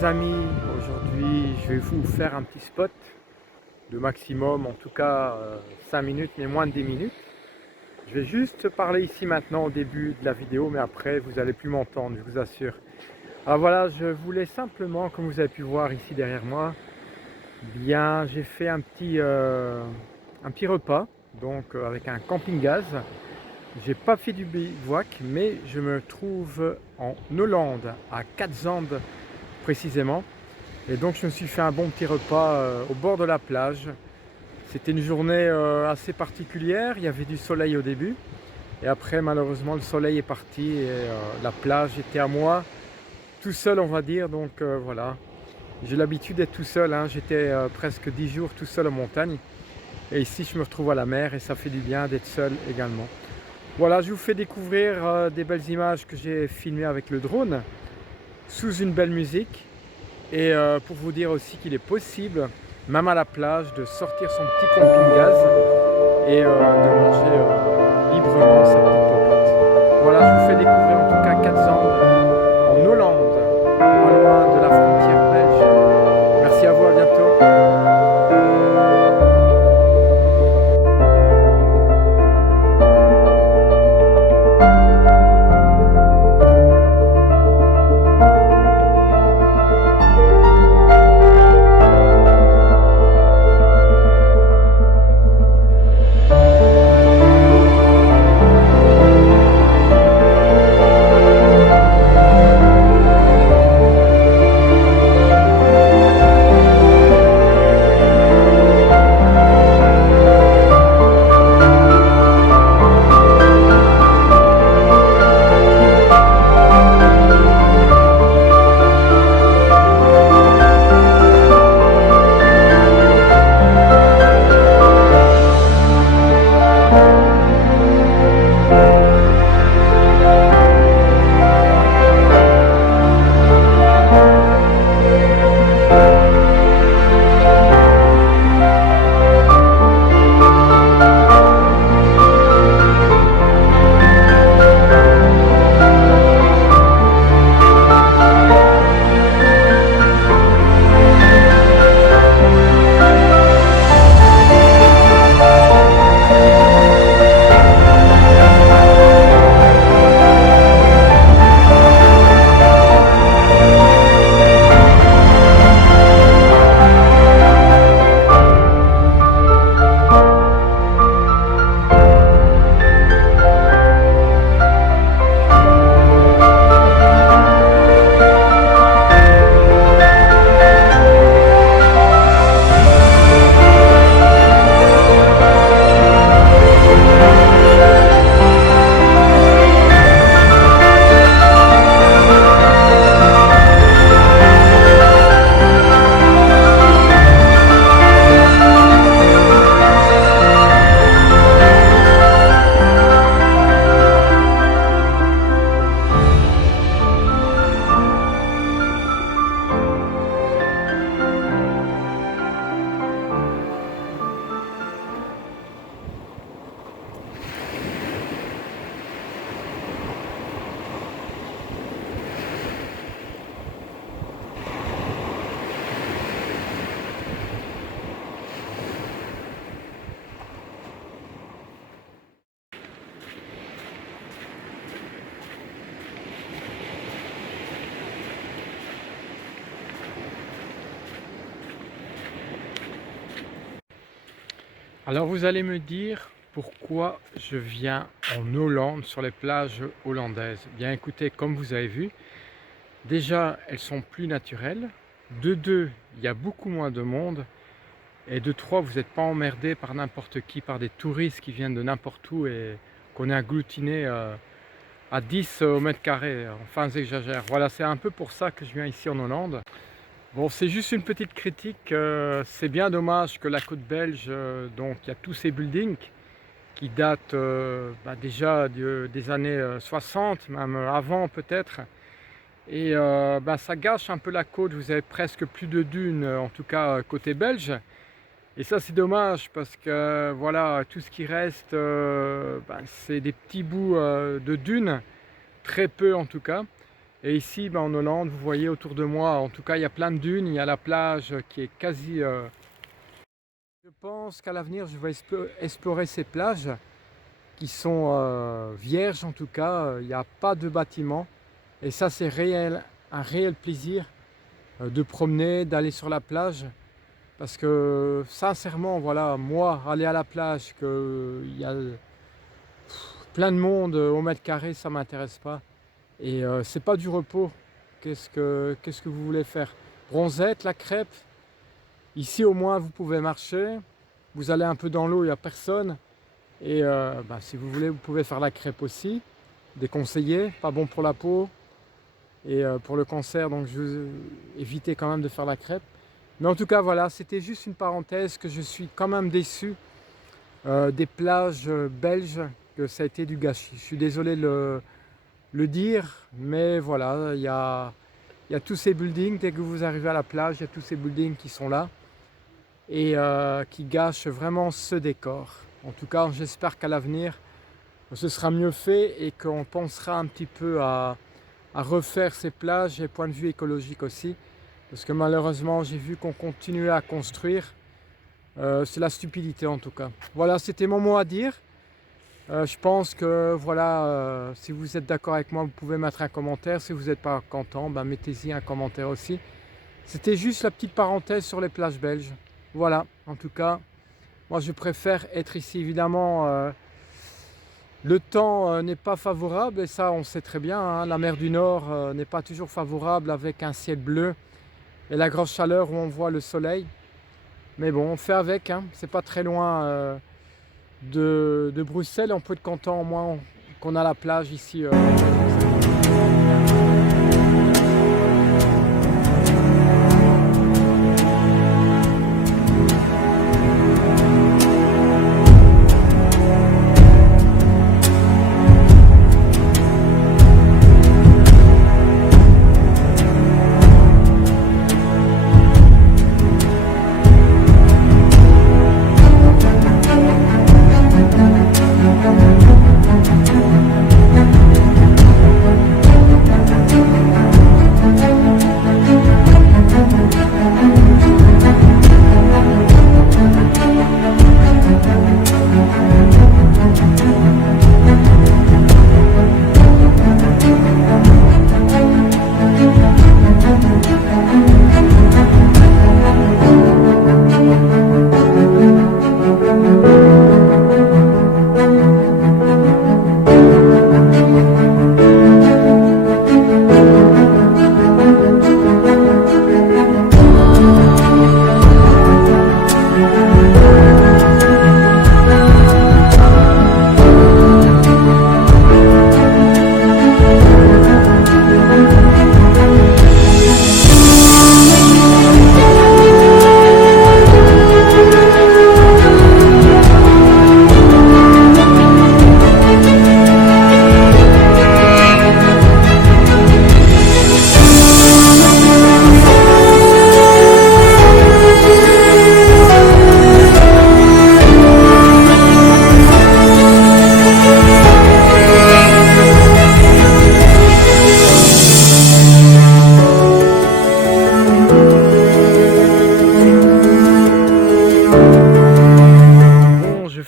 les amis, aujourd'hui je vais vous faire un petit spot de maximum, en tout cas 5 minutes, mais moins de 10 minutes. Je vais juste parler ici maintenant au début de la vidéo, mais après vous n'allez plus m'entendre, je vous assure. Alors voilà, je voulais simplement, comme vous avez pu voir ici derrière moi, bien j'ai fait un petit repas, donc avec un camping-gaz. J'ai pas fait du bivouac, mais je me trouve en Hollande, à Katzand précisément. Et donc je me suis fait un bon petit repas au bord de la plage. C'était une journée assez particulière, il y avait du soleil au début. Et après malheureusement le soleil est parti et la plage était à moi, tout seul on va dire. Donc voilà, j'ai l'habitude d'être tout seul, hein. J'étais presque 10 jours tout seul en montagne. Et ici je me retrouve à la mer et ça fait du bien d'être seul également. Voilà, je vous fais découvrir des belles images que j'ai filmées avec le drone, sous une belle musique. Et pour vous dire aussi qu'il est possible, même à la plage, de sortir son petit camping-gaz et de manger librement sa petite popote. Voilà, je vous fais découvrir en tout cas Katzand en Hollande, pas loin de la frontière belge. Merci à vous, à bientôt. Alors vous allez me dire pourquoi je viens en Hollande, sur les plages hollandaises. Bien écoutez, comme vous avez vu, déjà elles sont plus naturelles. De deux, il y a beaucoup moins de monde. Et de trois, vous n'êtes pas emmerdé par n'importe qui, par des touristes qui viennent de n'importe où et qu'on est agglutinés à 10 au mètre carré. Enfin, j'exagère. Voilà, c'est un peu pour ça que je viens ici en Hollande. Bon, c'est juste une petite critique, c'est bien dommage que la côte belge, donc il y a tous ces buildings qui datent déjà des années 60, même avant peut-être. Et ça gâche un peu la côte, vous avez presque plus de dunes, en tout cas côté belge. Et ça c'est dommage parce que voilà, tout ce qui reste, c'est des petits bouts de dunes, très peu en tout cas. Et ici en Hollande, vous voyez autour de moi, en tout cas il y a plein de dunes, il y a la plage qui est quasi... Je pense qu'à l'avenir je vais explorer ces plages qui sont vierges en tout cas, il n'y a pas de bâtiments. Et ça c'est un réel plaisir de promener, d'aller sur la plage. Parce que sincèrement, voilà, moi, aller à la plage, qu'il y a plein de monde au mètre carré, ça ne m'intéresse pas. Et c'est pas du repos. Qu'est-ce que vous voulez faire? Bronzette, la crêpe. Ici au moins vous pouvez marcher. Vous allez un peu dans l'eau, il n'y a personne. Et si vous voulez, vous pouvez faire la crêpe aussi. Déconseillé, pas bon pour la peau. Et pour le cancer, donc évitez quand même de faire la crêpe. Mais en tout cas voilà, c'était juste une parenthèse que je suis quand même déçu des plages belges, que ça a été du gâchis. Je suis désolé de le dire, mais voilà, il y a tous ces buildings, dès que vous arrivez à la plage, il y a tous ces buildings qui sont là et qui gâchent vraiment ce décor. En tout cas, j'espère qu'à l'avenir, ce sera mieux fait et qu'on pensera un petit peu à refaire ces plages et point de vue écologique aussi. Parce que malheureusement, j'ai vu qu'on continuait à construire. C'est la stupidité en tout cas. Voilà, c'était mon mot à dire. Je pense que voilà, si vous êtes d'accord avec moi, vous pouvez mettre un commentaire. Si vous n'êtes pas content, mettez-y un commentaire aussi. C'était juste la petite parenthèse sur les plages belges. Voilà, en tout cas, moi je préfère être ici. Évidemment, le temps n'est pas favorable et ça on sait très bien. Hein, la mer du Nord n'est pas toujours favorable avec un ciel bleu et la grosse chaleur où on voit le soleil. Mais bon, on fait avec, hein. C'est pas très loin de Bruxelles. On peut être content au moins qu'on a la plage ici.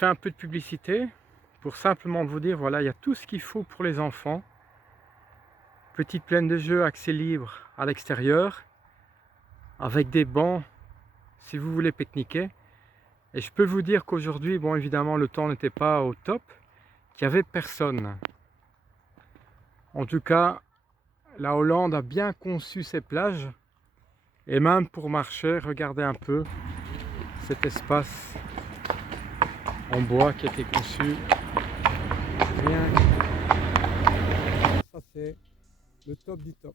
Un peu de publicité pour simplement vous dire, voilà, il y a tout ce qu'il faut pour les enfants. Petite plaine de jeu, accès libre à l'extérieur, avec des bancs si vous voulez pique-niquer. Et je peux vous dire qu'aujourd'hui, bon évidemment le temps n'était pas au top, qu'il n'y avait personne. En tout cas, la Hollande a bien conçu ses plages. Et même pour marcher, regardez un peu cet espace en bois qui a été conçu. Rien. Ça c'est le top du top.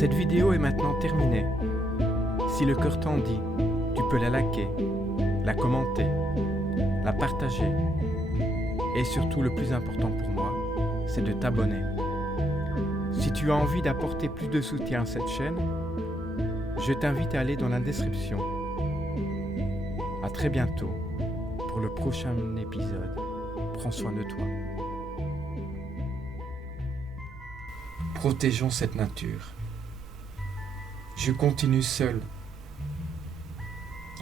Cette vidéo est maintenant terminée. Si le cœur t'en dit, tu peux la liker, la commenter, la partager. Et surtout, le plus important pour moi, c'est de t'abonner. Si tu as envie d'apporter plus de soutien à cette chaîne, je t'invite à aller dans la description. À très bientôt pour le prochain épisode. Prends soin de toi. Protégeons cette nature. Je continue seul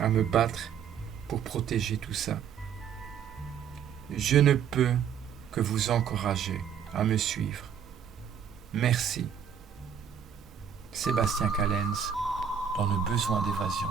à me battre pour protéger tout ça. Je ne peux que vous encourager à me suivre. Merci. Sébastien Callens, dans le besoin d'évasion.